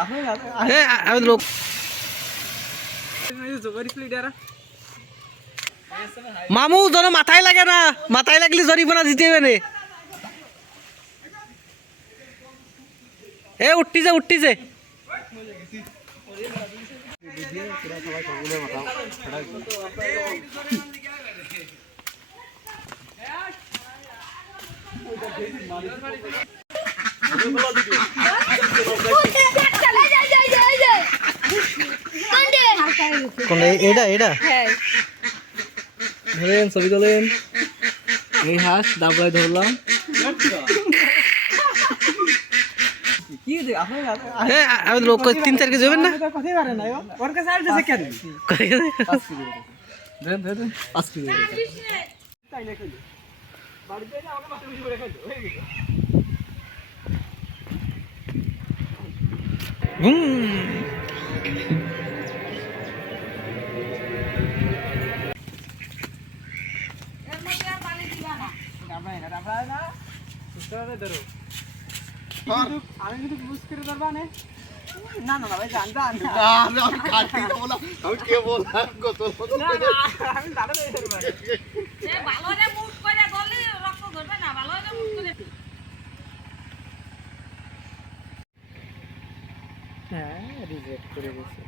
আমি লোক মামু যেন মাথায় লাগে না, মাথায় লাগলে জরিমানা দিতে হবে না। উঠতিছে ধরেন, ছবি তোলেন। এই হাঁস দাবড়ায় ধরলাম। আমি লোক 3-4 কেজি হবেন না। আমি কিন্তু বুঝ করে ধরবা না। না না ভাই জানতা আমি কাটি বলা আমি কে বললাম কত আমি দাঁড়া ধরবা এ ভালোরে মুখ করে বললি রক্ত ধরবে না, ভালোরে মুখ করে। হ্যাঁ রিজেক্ট করে গেছে।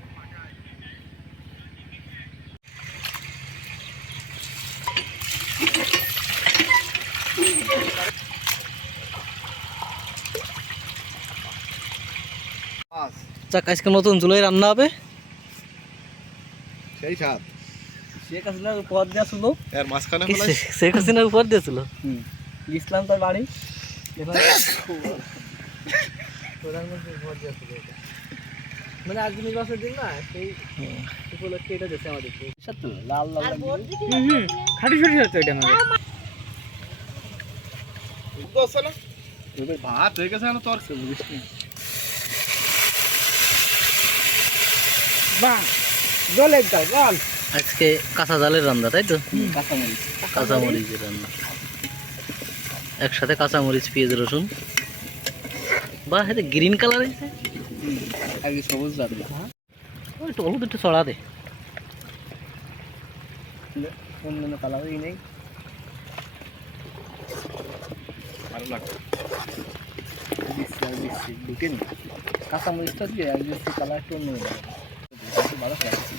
আজকে নতুন চুলাই রান্না হবে। সেই স্বাদ শেখ হাসিনার উপহার দিয়েছিল, এর মাঝখানে শেখ হাসিনার উপহার দিয়েছিল। ইসলাম তার বাড়ি প্রধানমন্ত্রী উপহার দিয়েছিল, মানে আজকে নির্বাচনের দিন না, সেই উপলক্ষে এটা দিচ্ছে আমাদেরকে। সত্য লাল লাল খাটি ছুটি হচ্ছে এটা আমাদের ভাত হয়ে গেছে না তোর বৃষ্টি। আজকে কাঁচা জালের রান্না, তাই তো? কাঁচামরিচের রান্না, একসাথে কাঁচামরিচ, পেঁয়াজ, রসুন। বাহ, এটা গ্রিন কালার হয়েছে, সবুজ রান্না। ওই একটু হলুদ একটু ছড়া দে, অন্য কালারই নেই, ভালো লাগছে। ঢুকেনি কাঁচামরিচটা দিয়ে কালার একটু অন্য ভালো লাগছে।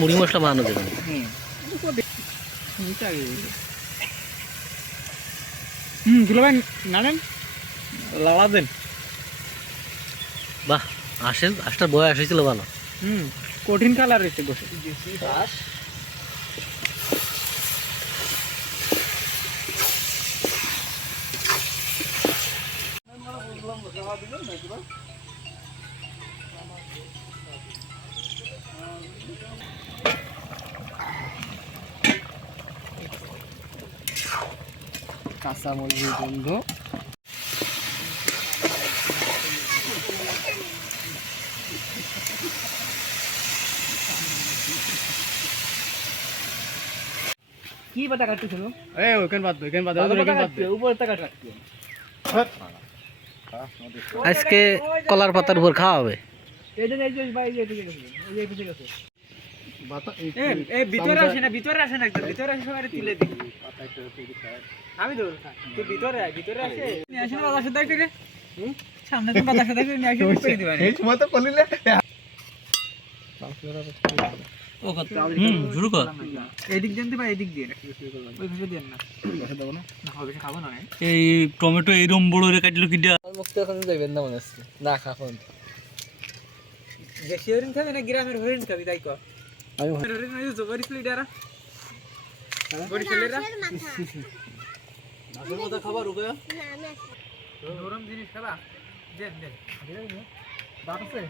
মুড়ি মশলা বানানো যাবে। দুলাভাই নামেন লাড়া দেন। বাহ, হাঁসটার বয়স হয়েছিল ভালো। কঠিন কালার হয়েছে বসে হাঁস। কাঁচামরিচের গন্ধ। কি পাতা কাটতেছিল? আজকে কলার পাতার উপর খাওয়া হবে। ভিতরে আসে না, ভিতরে আসে না, ভিতরে আসে সবাই তুলে দিই। আমি তো তুই ভিতরে আসে বাতাসে দেখতে রে, সামনে তো বাতাসে দেখতে নিয়ে আসে করে দিবা। এই সময় তো কলিলে ও কত শুরু কর। এদিক দেন ভাই, এদিক দিয়ে ওই ভাবে দেন না, বসে দেব না, না হবে খাবো না। এই টমেটো এইরকম বড় রে কাটলো কি দিয়া মুক্ত এখন যাবেন না মনে হচ্ছে। না খাখন দেশি হরিণ খাবে না গ্রামের হরিণ খাবি? তাই কর। আমি হরিণ নাই জবরি স্লিডারা বরিশালেরা মাছের মতো খাবার উগে না আমি গরম জিনিস খাবা। দেন দাঁত আছে।